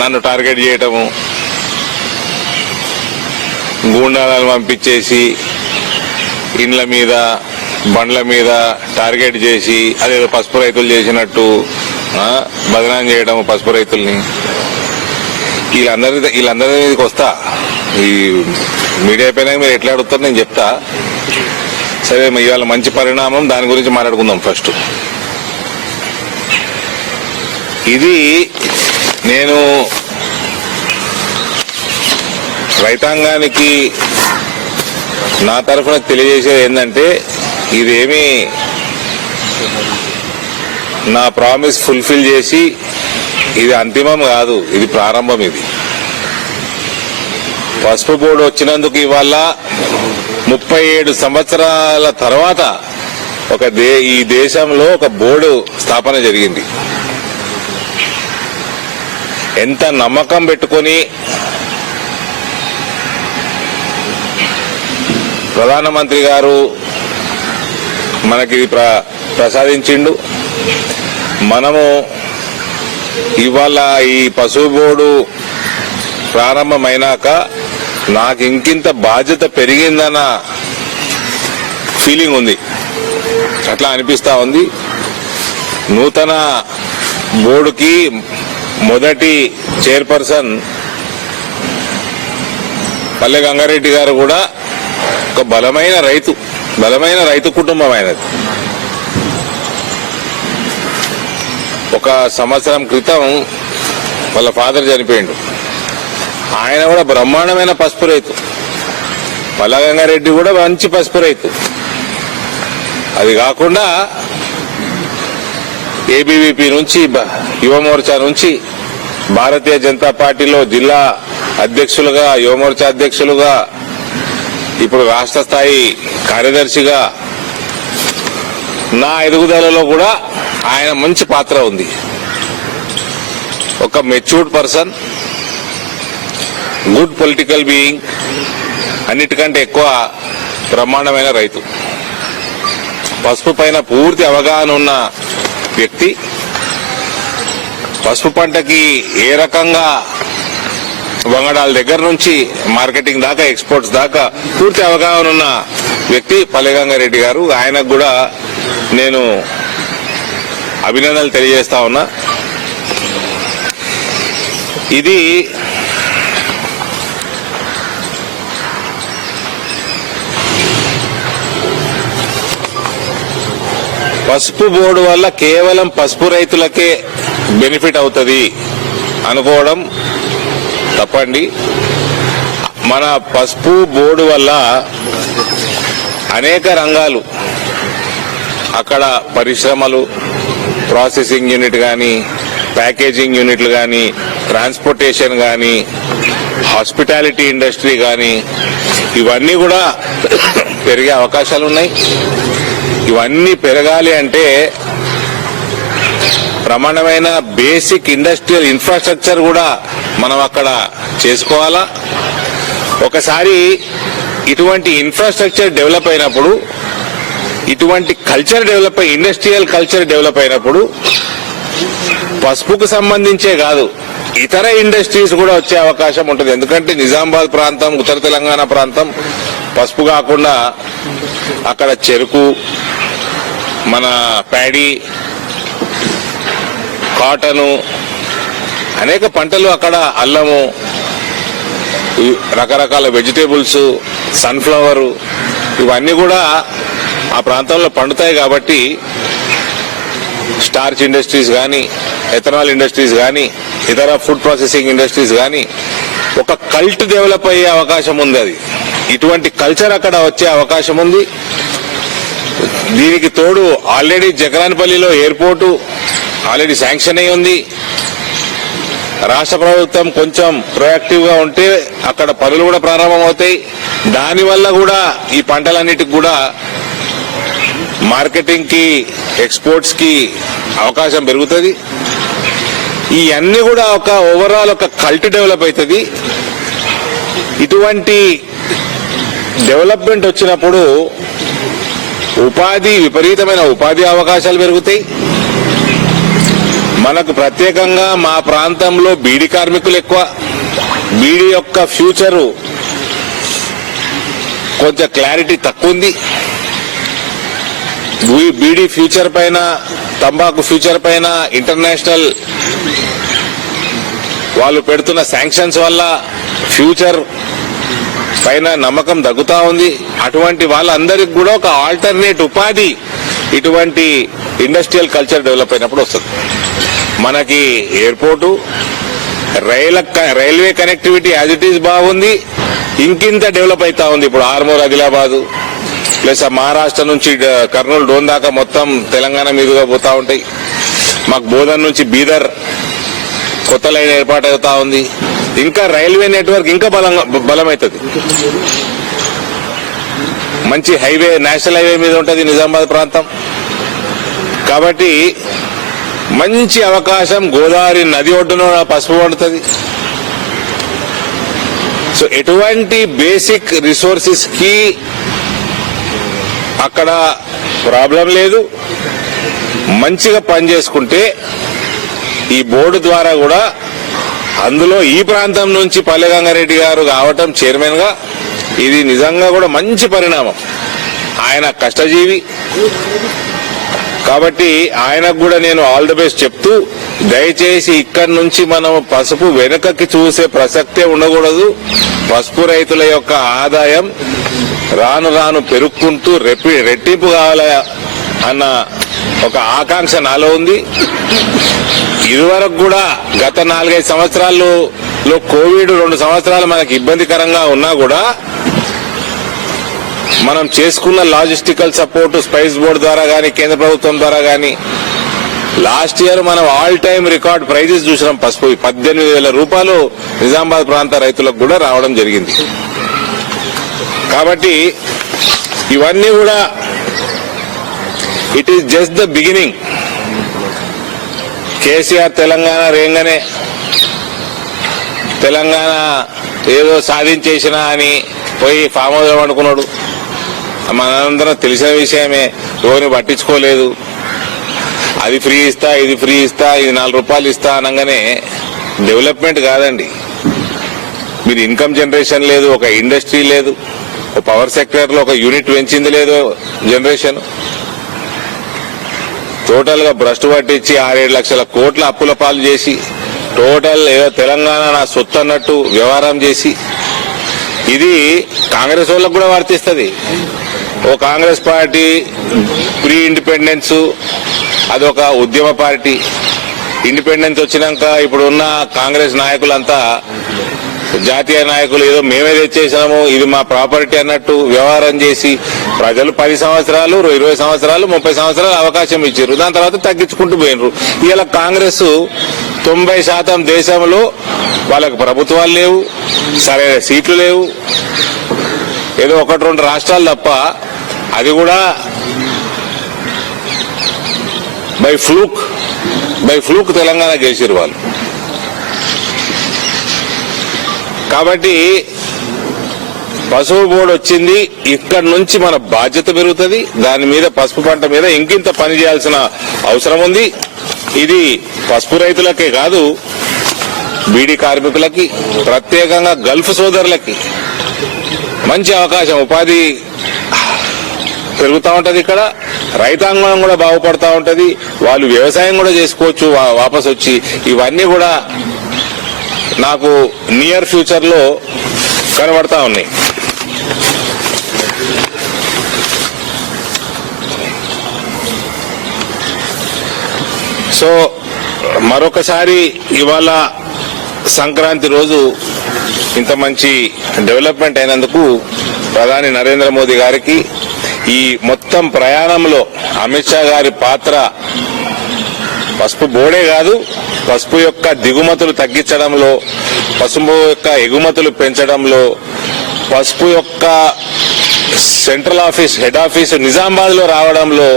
నన్ను టార్గెట్ చేయటము, గూండాలను పంపించేసి ఇండ్ల మీద బండ్ల మీద టార్గెట్ చేసి అదేదో పసుపు రైతులు చేసినట్టు బదనాం చేయడం పసుపు రైతుల్ని. వీళ్ళందరి మీదకి వస్తా. ఈ మీడియా పైన మీరు ఎట్లా అడుగుతారు నేను చెప్తా. సరే, ఇవాళ మంచి పరిణామం, దాని గురించి మాట్లాడుకుందాం. ఫస్ట్ ఇది నేను రైతాంగానికి నా తరఫున తెలియజేసేది ఏంటంటే, ఇదేమి నా ప్రామిస్ ఫుల్ఫిల్ చేసి ఇది అంతిమం కాదు, ఇది ప్రారంభం. ఇది పసుపు బోర్డు వచ్చినందుకు ఇవాళ 37 సంవత్సరాల తర్వాత ఈ దేశంలో ఒక బోర్డు స్థాపన జరిగింది. ఎంత నమ్మకం పెట్టుకొని ప్రధానమంత్రి గారు మనకి ప్రసాదించిండు. మనము ఇవాళ ఈ పసుపు బోర్డు ప్రారంభమైనాక నాకు ఇంకింత బాధ్యత పెరిగిందన్న ఫీలింగ్ ఉంది. అట్లా అనిపిస్తా ఉంది. నూతన బోర్డుకి మొదటి చైర్పర్సన్ పల్లె గంగారెడ్డి గారు కూడా ఒక బలమైన రైతు కుటుంబం అయినది. ఒక సంవత్సరం క్రితం వాళ్ళ ఫాదర్ చనిపోయిండు. ఆయన కూడా బ్రహ్మాండమైన పసుపు రైతు. పల్లె గంగారెడ్డి కూడా మంచి పసుపు రైతు. అది కాకుండా ఏబీవీపీ నుంచి, యువమోర్చా నుంచి, భారతీయ జనతా పార్టీలో జిల్లా అధ్యక్షులుగా, యువమోర్చా అధ్యక్షులుగా, ఇప్పుడు రాష్ట్ర స్థాయి కార్యదర్శిగా నా ఎదుగుదలలో కూడా ఆయన మంచి పాత్ర ఉంది. ఒక matured person, good political being, అన్నిటికంటే ఎక్కువ బ్రహ్మాండమైన రైతు, పసుపు పైన పూర్తి అవగాహన ఉన్న వ్యక్తి, పసుపు పంటకి ఏ రకంగా వంగడాల దగ్గర నుంచి మార్కెటింగ్ దాకా, ఎక్స్పోర్ట్స్ దాకా పూర్తి అవగాహన ఉన్న వ్యక్తి పల్లె గంగారెడ్డి గారు. ఆయనకు కూడా నేను అభినందనలు తెలియజేస్తా ఉన్నా. ఇది పసుపు బోర్డు వల్ల కేవలం పసుపు రైతులకే బెనిఫిట్ అవుతుంది అనుకోవడం తప్పండి. మన పసుపు బోర్డు వల్ల అనేక రంగాలు, అక్కడ పరిశ్రమలు, ప్రాసెసింగ్ యూనిట్ కానీ, ప్యాకేజింగ్ యూనిట్లు కానీ, ట్రాన్స్పోర్టేషన్ కానీ, హాస్పిటాలిటీ ఇండస్ట్రీ కానీ, ఇవన్నీ కూడా పెరిగే అవకాశాలు ఉన్నాయి. ఇవన్నీ పెరగాలి అంటే ప్రమాణమైన బేసిక్ ఇండస్ట్రియల్ ఇన్ఫ్రాస్ట్రక్చర్ కూడా మనం అక్కడ చేసుకోవాలా. ఒకసారి ఇటువంటి ఇన్ఫ్రాస్ట్రక్చర్ డెవలప్ అయినప్పుడు, ఇటువంటి కల్చర్ డెవలప్ అయి, ఇండస్ట్రియల్ కల్చర్ డెవలప్ అయినప్పుడు పసుపుకు సంబంధించే కాదు, ఇతర ఇండస్ట్రీస్ కూడా వచ్చే అవకాశం ఉంటుంది. ఎందుకంటే నిజామాబాద్ ప్రాంతం, ఉత్తర తెలంగాణ ప్రాంతం పసుపు కాకుండా అక్కడ చెరుకు, మన ప్యాడీ, కాటను, అనేక పంటలు, అక్కడ అల్లము, రకరకాల వెజిటేబుల్స్, సన్ఫ్లవర్, ఇవన్నీ కూడా ఆ ప్రాంతంలో పండుతాయి. కాబట్టి స్టార్చ్ ఇండస్ట్రీస్ కానీ, ఎథనాల్ ఇండస్ట్రీస్ కానీ, ఇతర ఫుడ్ ప్రాసెసింగ్ ఇండస్ట్రీస్ కానీ ఒక కల్ట్ డెవలప్ అయ్యే అవకాశం ఉంది. అది ఇటువంటి కల్చర్ అక్కడ వచ్చే అవకాశం ఉంది. దీనికి తోడు ఆల్రెడీ జగరాన్పల్లిలో ఎయిర్పోర్టు ఆల్రెడీ శాంక్షన్ అయి ఉంది. రాష్ట్ర ప్రభుత్వం కొంచెం ప్రొయాక్టివ్ గా ఉంటే అక్కడ పనులు కూడా ప్రారంభమవుతాయి. దానివల్ల కూడా ఈ పంటలన్నిటికి కూడా మార్కెటింగ్ కి, ఎక్స్పోర్ట్స్ కి అవకాశం పెరుగుతుంది. ఈ అన్ని కూడా ఒక ఓవరాల్ ఒక కల్ట్ డెవలప్ అవుతుంది. ఇటువంటి డెవలప్మెంట్ వచ్చినప్పుడు విపరీతమైన ఉపాధి అవకాశాలు పెరుగుతాయి. మనకు ప్రత్యేకంగా మా ప్రాంతంలో బీడీ కార్మికులు ఎక్కువ. బీడీ యొక్క ఫ్యూచరు కొంచెం క్లారిటీ తక్కువ ఉంది. బీడీ ఫ్యూచర్ పైన, తంబాకు ఫ్యూచర్ పైన ఇంటర్నేషనల్ వాళ్ళు పెడుతున్న శాంక్షన్స్ వల్ల ఫ్యూచర్ పైన నమ్మకం తగ్గుతా ఉంది. అటువంటి వాళ్ళందరికీ కూడా ఒక ఆల్టర్నేట్ ఉపాధి ఇటువంటి ఇండస్ట్రియల్ కల్చర్ డెవలప్ అయినప్పుడు వస్తుంది. మనకి airport, railway connectivity as it is బాగుంది. ఇంకింత డెవలప్ అవుతా ఉంది. ఇప్పుడు ఆర్మూర్, ఆదిలాబాద్ ప్లస్ మహారాష్ట్ర నుంచి కర్నూలు, డోన్ దాకా మొత్తం తెలంగాణ మీదుగా పోతా ఉంటాయి. మాకు బోధన్ నుంచి బీదర్ కొత్త లైన్ ఏర్పాటు అవుతా ఉంది. ఇంకా రైల్వే నెట్వర్క్ ఇంకా బలమవుతుంది. మంచి హైవే, నేషనల్ హైవే మీద ఉంటుంది నిజామాబాద్ ప్రాంతం. కాబట్టి మంచి అవకాశం. గోదావరి నది ఒడ్డున పసుపు పండుతుంది. సో ఎటువంటి బేసిక్ రిసోర్సెస్ కి అక్కడ ప్రాబ్లం లేదు. మంచిగా పనిచేసుకుంటే ఈ బోర్డు ద్వారా కూడా అందులో ఈ ప్రాంతం నుంచి పల్లె గంగారెడ్డి గారు కావటం చైర్మన్ గా ఇది నిజంగా కూడా మంచి పరిణామం. ఆయన కష్టజీవి కాబట్టి ఆయనకు కూడా నేను ఆల్ ది బెస్ట్ చెప్తూ, దయచేసి ఇక్కడి నుంచి మనం పసుపు వెనుకకి చూసే ప్రసక్తే ఉండకూడదు. పసుపు రైతుల యొక్క ఆదాయం రాను రాను పెరుక్కుంటూ రెట్టింపు కావాలి అన్న ఒక ఆకాంక్ష నాలో ఉంది. ఇదివరకు కూడా గత 4-5 సంవత్సరాల్లో కోవిడ్ 2 సంవత్సరాలు మనకి ఇబ్బందికరంగా ఉన్నా కూడా మనం చేసుకున్న లాజిస్టికల్ సపోర్ట్ స్పైస్ బోర్డు ద్వారా గానీ, కేంద్ర ప్రభుత్వం ద్వారా గానీ, లాస్ట్ ఇయర్ మనం ఆల్ టైమ్ రికార్డ్ ప్రైజెస్ చూసినాం. పసుపు 18,000 రూపాయలు నిజామాబాద్ ప్రాంత రైతులకు కూడా రావడం జరిగింది. కాబట్టి ఇవన్నీ కూడా it is just the beginning. KCR Telangana రేంగానే తెలంగాణ ఏదో సాధించేసినా అని పోయి ఫామ్ హౌస్ లో అనుకున్నాడు. మనందరం తెలిసిన విషయమే. ఎవరిని పట్టించుకోలేదు. అది ఫ్రీ ఇస్తా, ఇది ఫ్రీ ఇస్తా, ఇది 4 రూపాయలు ఇస్తా అనగానే డెవలప్మెంట్ కాదండి. మీరు ఇన్కమ్ జనరేషన్ లేదు, ఒక ఇండస్ట్రీ లేదు, ఒక పవర్ సెక్టర్ లో ఒక యూనిట్ పెంచింది లేదు జనరేషన్. టోటల్ గా భ్రష్టు పట్టించి 6-7 లక్షల కోట్ల అప్పుల పాలు చేసి టోటల్ ఏదో తెలంగాణ నా సొత్తు అన్నట్టు వ్యవహారం చేసి, ఇది కాంగ్రెస్ వాళ్ళకు కూడా వర్తిస్తుంది. ఓ కాంగ్రెస్ పార్టీ ప్రీ ఇండిపెండెన్స్ అదొక ఉద్యమ పార్టీ. ఇండిపెండెన్స్ వచ్చినాక ఇప్పుడున్న కాంగ్రెస్ నాయకులంతా జాతీయ నాయకులు ఏదో మేమే తెచ్చేసినాము, ఇది మా ప్రాపర్టీ అన్నట్టు వ్యవహారం చేసి ప్రజలు 10 సంవత్సరాలు, 20 సంవత్సరాలు, 30 సంవత్సరాలు అవకాశం ఇచ్చారు. దాని తర్వాత తగ్గించుకుంటూ పోయినరు. ఇలా కాంగ్రెస్ 90% దేశంలో వాళ్ళకి ప్రభుత్వాలు లేవు, సరైన సీట్లు లేవు. ఏదో 1-2 రాష్ట్రాలు తప్ప, అది కూడా బై ఫ్లూక్ తెలంగాణ గెలిచారు వాళ్ళు. కాబట్టి పసుపు బోర్డు వచ్చింది. ఇక్కడి నుంచి మన బాధ్యత పెరుగుతుంది. దాని మీద పసుపు పంట మీద ఇంకింత పని చేయాల్సిన అవసరం ఉంది. ఇది పసుపు రైతులకే కాదు, బీడీ కార్మికులకి, ప్రత్యేకంగా గల్ఫ్ సోదరులకి మంచి అవకాశం. ఉపాధి పెరుగుతూ ఉంటది. ఇక్కడ రైతాంగం కూడా బాగుపడతా ఉంటది. వాళ్ళు వ్యవసాయం కూడా చేసుకోవచ్చు వాపస్ వచ్చి. ఇవన్నీ కూడా నాకు నియర్ ఫ్యూచర్ లో కనబడతా ఉన్నాయి. సో మరొకసారి ఇవాళ సంక్రాంతి రోజు ఇంత మంచి డెవలప్మెంట్ అయినందుకు ప్రధాని నరేంద్ర మోదీ గారికి, ఈ మొత్తం ప్రయాణంలో అమిత్ షా గారి పాత్ర పసుపు బోర్డే కాదు, పసుపు యొక్క దిగుమతులు తగ్గించడంలో, పసుపు యొక్క ఎగుమతులు పెంచడంలో, పసుపు యొక్క central office, head office Nizamabad లో రావడంలో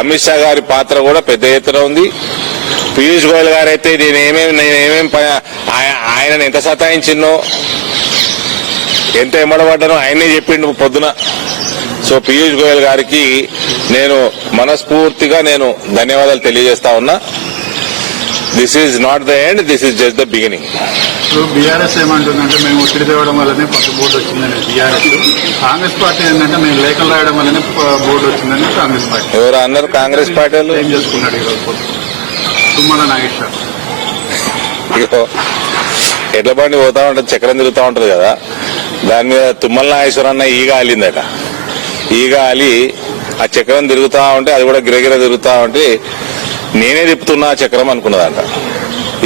అమిత్ షా గారి పాత్ర కూడా పెద్ద ఎత్తున ఉంది. పీయూష్ గోయల్ గారైతే నేనేమేం ఆయనను ఎంత సతాయించిన్నో, ఎంత ఎమ్మడబడ్డానో ఆయనే చెప్పిండు పొద్దున. సో పీయూష్ గోయల్ గారికి నేను మనస్ఫూర్తిగా ధన్యవాదాలు తెలియజేస్తా ఉన్నా. This is not the end, this is just the beginning. ఇప్పుడు బీఆర్ఎస్ ఏమంటుందంటే మేము ఒత్తిడి తేవడం వల్లనే పక్క బోర్డు వచ్చిందని బీఆర్ఎస్, కాంగ్రెస్ పార్టీ ఏంటంటే మేము లేఖలు రాయడం వల్లనే బోర్డు వచ్చిందని కాంగ్రెస్ పార్టీ. ఎవరు అన్నారు? కాంగ్రెస్ పార్టీ వాళ్ళు ఏం చేసుకున్నాడు ఈరోజు తుమ్మల నాగేశ్వర్. ఇగో ఎడ్ల బండి పోతా ఉంటుంది, చక్రం తిరుగుతూ ఉంటుంది కదా, దాని మీద తుమ్మల నాగేశ్వర అన్న ఈగ ఆలిందట. ఈగ ఆలి ఆ చక్రం తిరుగుతా ఉంటే అది కూడా గిరగిర తిరుగుతా ఉంటే నేనే తిప్పుతున్నా ఆ చక్రం అనుకున్నదంట.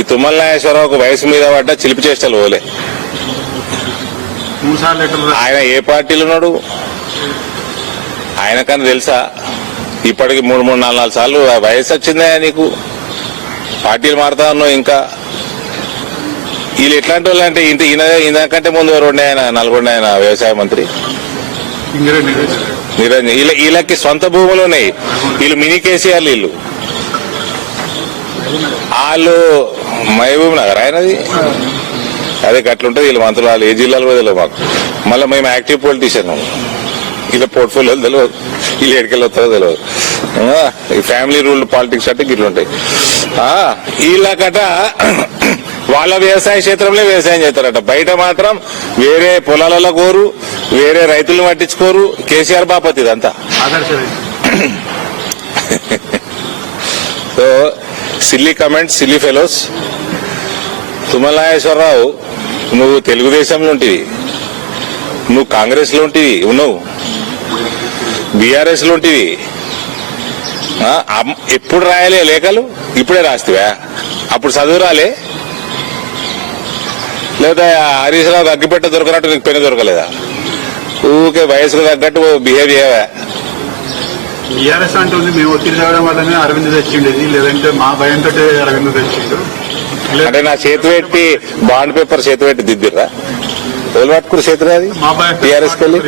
ఈ తుమ్మల నాగేశ్వరరావు ఒక వయసు మీద పడ్డ చిలిపి చేష్టలు పోలే. ఆయన ఏ పార్టీలో ఉన్నాడు ఆయనకన్నా తెలుసా? ఇప్పటికి 3-4 సార్లు వయసు వచ్చిందా నీకు? పార్టీలు మారుతా ఉన్నావు ఇంకా. వీళ్ళు ఎట్లాంటి వాళ్ళు అంటే ఈయనకంటే ముందు ఎవరు ఉండే, ఆయన నల్గొండ ఆయన వ్యవసాయ మంత్రి నిరంజన్. వీళ్ళకి సొంత భూములు ఉన్నాయి, వీళ్ళు మినీ కేసీఆర్. వాళ్ళు మహబూబ్ నగర్ ఆయనది. అదే గట్లుంటుంది వీళ్ళు మంత్రులు. వాళ్ళు ఏ జిల్లాలో కూడా తెలియదు మాకు. మళ్ళీ మేము యాక్టివ్ పొలిటీషియన్, ఇలా పోర్ట్ఫోలియోలు తెలియదు, వీళ్ళు ఎక్కడికి వస్తారో తెలియదు. ఈ ఫ్యామిలీ రూల్డ్ పాలిటిక్స్ అంటే గిట్లుంటాయి. వీళ్ళకట వాళ్ళ వ్యవసాయ క్షేత్రంలో వ్యవసాయం చేస్తారట, బయట మాత్రం వేరే పొలాలలో కోరు, వేరే రైతులను పట్టించుకోరు. కేసీఆర్ బాపతి ఇదంతా. So silly comments, silly fellows. Tummala Nageswara Rao, నువ్వు తెలుగుదేశంలో ఉంటివి, నువ్వు కాంగ్రెస్ లో ఉంటివి, ఉన్నావు బీఆర్ఎస్ లో ఉంటివి. ఎప్పుడు రాయలే లేఖలు? ఇప్పుడే రాస్తావా? అప్పుడు చదువు రాలే? లేదా హరీష్ రావు అగ్గిపెట్ట దొరకనట్టు నీకు పెన్ను దొరకలేదా? ఊకే వయసుకు తగ్గట్టు బిహేవ్ చేయవా? బీఆర్ఎస్ అంటుంది మేము ఒత్తిడి తేవడం వల్లనే అరవింద్ తెచ్చిండేది, లేదంటే మా భయంతో అరవింద్ తెచ్చిండు. అంటే నా చేతి పెట్టి బాండ్ పేపర్ చేతి పెట్టి దిద్దిర్రా? ఓలు పట్టుకుని చేతులు అది టీఆర్ఎస్ కెళ్ళి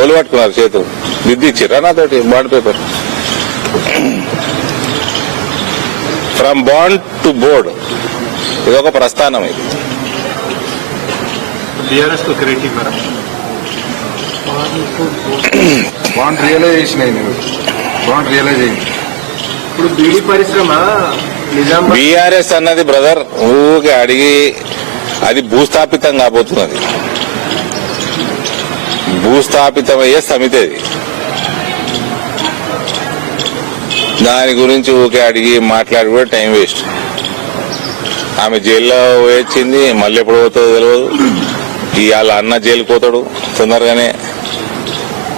ఓలు పట్టుకున్నారు, చేతు దిద్ది ఇచ్చిర్రా నాతోటి bond paper. From bond to board, ఇది ఒక ప్రస్థానం. ఇది బీఆర్ఎస్ బాండ్ రియలైజేషన్ అయింది. బాండ్ రియలైజేషన్ ఇప్పుడు బీడీ పరిశ్రమ బీఆర్ఎస్ అన్నది బ్రదర్ ఊకే అడిగి అది భూస్థాపితం కాబోతున్నది. భూస్థాపితమయ్యే సమితి అది. దాని గురించి ఊకే అడిగి మాట్లాడి కూడా టైం వేస్ట్. ఆమె జైల్లో వచ్చింది, మళ్ళీ ఎప్పుడు పోతుందో తెలియదు. ఇవాళ అన్న జైలుకి పోతాడు తొందరగానే,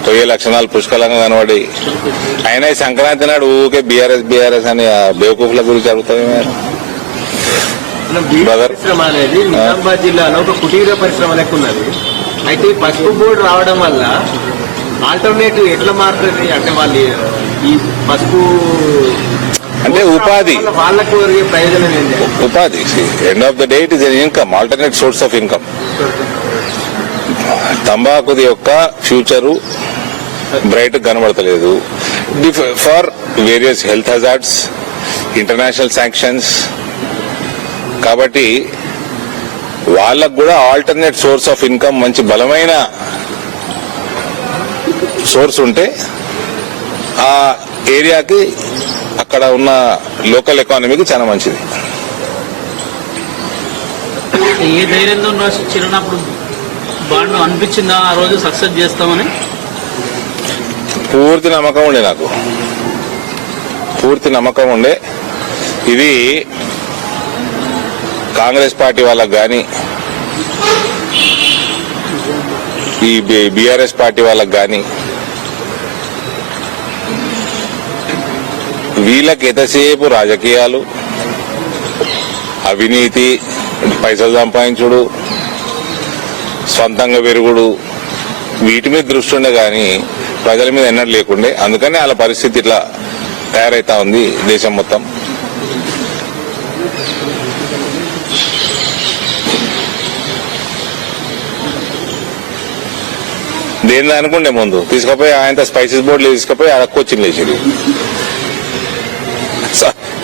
పోయే లక్షణాలు పుష్కలంగా కనబడి. అయినా ఈ సంక్రాంతి నాడు ఊకే బీఆర్ఎస్ అని బేవకూఫ్ల గురించి అడుగుతాయి. పరిశ్రమ అనేది నిజామాబాద్ జిల్లాలో ఒక కుటీర పరిశ్రమ లెక్క ఉన్నది. అయితే పసుపు బోర్డు రావడం వల్ల ఆల్టర్నేటివ్ ఎట్లా మారుతుంది అంటే వాళ్ళు ఈ పసుపు అంటే ఉపాధి, వాళ్ళకు ప్రయోజనం ఏంటి? ఉపాధి. End of the day it is an income, alternate source of income. తంబాకుది యొక్క ఫ్యూచరు బ్రైట్ కనబడతలేదు. For various health hazards, international sanctions. కాబట్టి వాళ్ళకు కూడా ఆల్టర్నేట్ సోర్స్ ఆఫ్ ఇన్కమ్, మంచి బలమైన సోర్స్ ఉంటే ఆ ఏరియాకి, అక్కడ ఉన్న లోకల్ ఎకానమీకి చాలా మంచిది. ఏ ధైర్యంతో చిన్నప్పుడు బాండ్ అనిపించిందా ఆ రోజు సక్సెస్ చేస్తామని? పూర్తి నమ్మకం ఉండే, నాకు పూర్తి నమ్మకం ఉండే. ఇది కాంగ్రెస్ పార్టీ వాళ్ళకు కానీ, ఈ బీఆర్ఎస్ పార్టీ వాళ్ళకు కానీ, వీళ్ళకి ఎంతసేపు రాజకీయాలు, అవినీతి, పైసలు సంపాదించుడు, సొంతంగా పెరుగుడు, వీటి మీద దృష్టి ఉండే కానీ ప్రజల మీద ఎన్నడూ లేకుండే. అందుకని వాళ్ళ పరిస్థితి ఇట్లా తయారైతా ఉంది దేశం మొత్తం. దేని అనుకుండే ముందు తీసుకుపోయి ఆయన స్పైసెస్ బోర్డులు తీసుకుపోయి ఆడ కోచింగ్ వేసేది.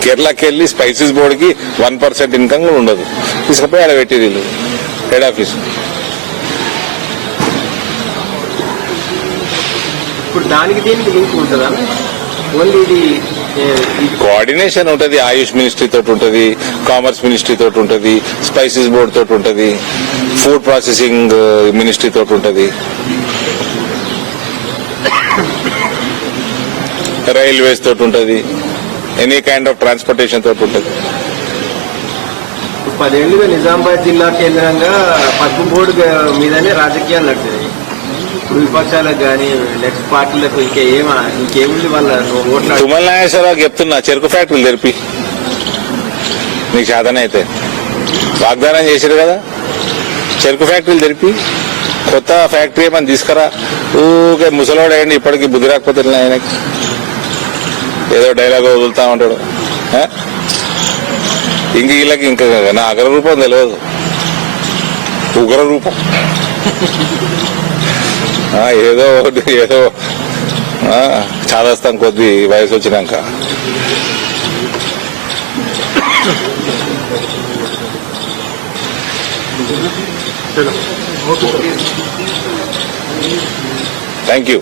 కేరళకి వెళ్ళి స్పైసెస్ బోర్డుకి 1% ఇన్కమ్ కూడా ఉండదు, తీసుకుపోయి ఆడ పెట్టేది వీళ్ళు హెడ్ ఆఫీస్. ఇప్పుడు దానికి దీనికి లింక్ ఉంటుందా? ఓన్లీ ఇది కోఆర్డినేషన్ ఉంటది, ఆయుష్ మినిస్ట్రీ తోటి ఉంటది, కామర్స్ మినిస్ట్రీ తోటి ఉంటది, స్పైసెస్ బోర్డ్ తోటి ఉంటది, ఫుడ్ ప్రాసెసింగ్ మినిస్ట్రీ తోటి ఉంటది, రైల్వేస్ తోటి ఉంటది, ఎనీ కైండ్ ఆఫ్ ట్రాన్స్పోర్టేషన్ తోటి ఉంటది. 10 ఏళ్లుగా నిజామాబాద్ జిల్లా కేంద్రంగా పసుపు బోర్డు మీదనే రాజకీయాలు నడిచాయి. ఇప్పుడు విపక్షాలకు కానీ నెక్స్ట్ పార్టీలకు ఇంకేముంది వాళ్ళ ఓట్ల తుమ్మల నాగేశ్వరరావు చెప్తున్నా, చెరుకు ఫ్యాక్టరీలు తెరిపి, నీకు సాధన అయితే వాగ్దానం చేశారు కదా, చెరుకు ఫ్యాక్టరీలు తెరిపి, కొత్త ఫ్యాక్టరీ ఏమని తీసుకురా. ఊకే ముసలోడు అయ్యండి, ఇప్పటికీ బుద్ధి రాకపోతే ఆయనకి ఏదో డైలాగ్ వదులుతా ఉంటాడు. ఇంక వీళ్ళకి ఇంకా నా అగ్ర రూపం తెలియదు, ఉగ్ర రూపం. ఏదో ఏదో చాదస్తాం కొద్ది వయసు వచ్చినాక. Thank you.